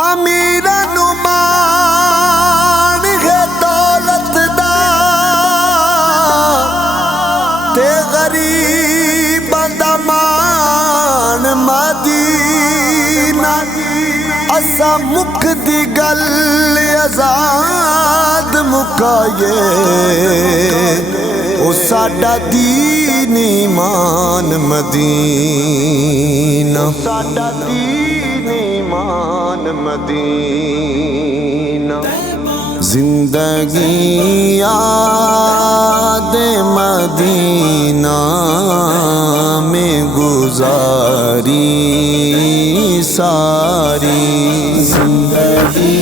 امیراں نوں مان ہے دولت دا تے غریباں دا مان مدینہ اسا مک دی گل آزاد مکائے او ساڈا دین ایمان مدینہ ساڈا دین ایمان مدینہ زندگی یاد مدینہ میں گزاری ساری زندگی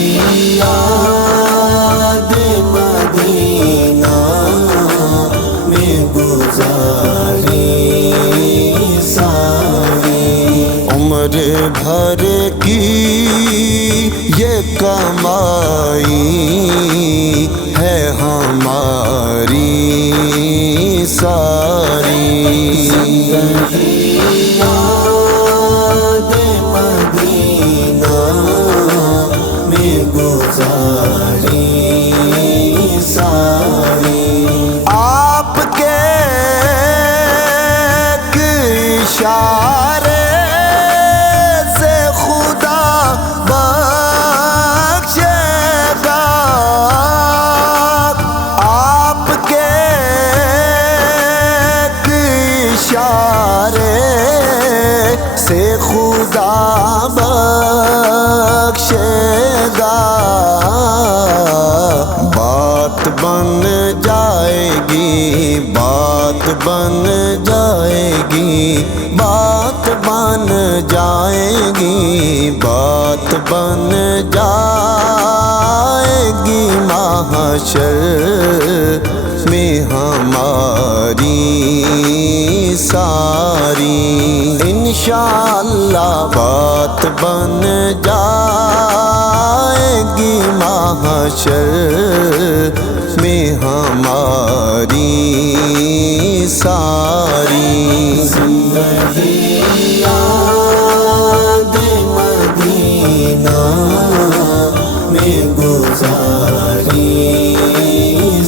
یاد مدینہ میں گزاری ساری عمر بھر کی یہ کمائی ہے ہماری ساری زندگی یاد مدینہ میں گزاری ساری آپ کے ایک اشارے سے خدا بخشے گا آپ کے ایک اشارے سے خدا بخشے گا بات بن جائے گی بات بن جائے گی بات بن جائے گی بات بن جائے گی محشر میں ہماری ساری انشاءاللہ بات بن جائے گی محشر میں ہماری ساری زندگی یاد مدینہ میں گزاری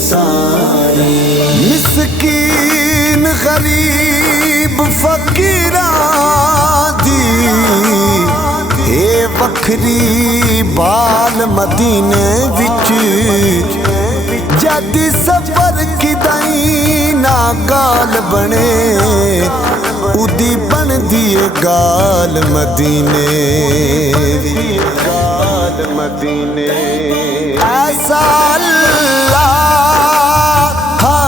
ساری مسکین غریب فقیراں دی اے وکھری بال مدینے وچ جد سفر کدائیں نہ گال بنے اودی بن دیے گال مدینے گال مدینے ایسا اللہ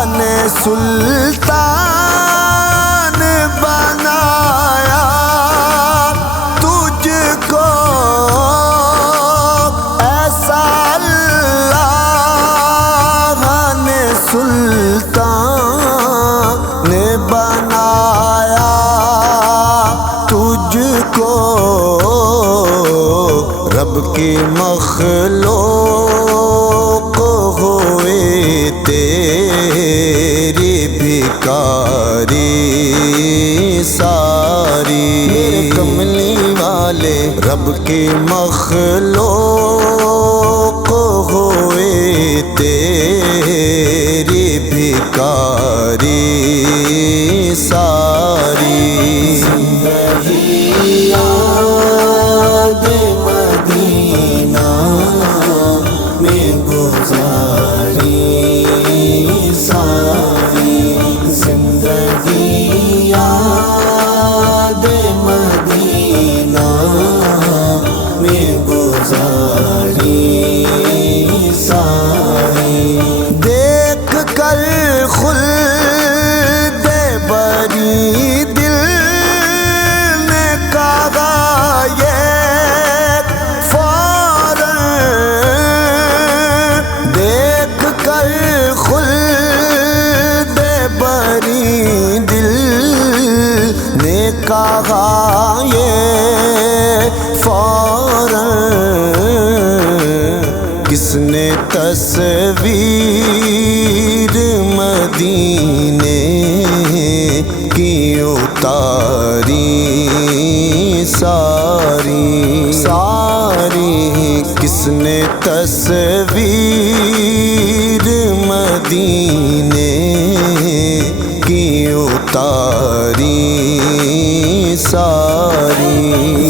نے سلطان بنایا تجھ کو ایسا سلطان نے بنایا تجھ کو رب کی مخلوق ہوئے تیری بھکاری ساری میرے کملی والے رب کی مخلوق ہوئے تیری بھکاری ساری زندگی یاد مدینہ میں گزاری ساری زندگی یاد مدینہ میں گزاری ساری دیکھ کر خلد بری دل نے کہا یہ فوراً دیکھ کر خلد بری دل نے کہا یہ فوراً کس نے تصویر مدینے کی اتاری ساری ساری کس نے تصویر مدینے کی اتاری ساری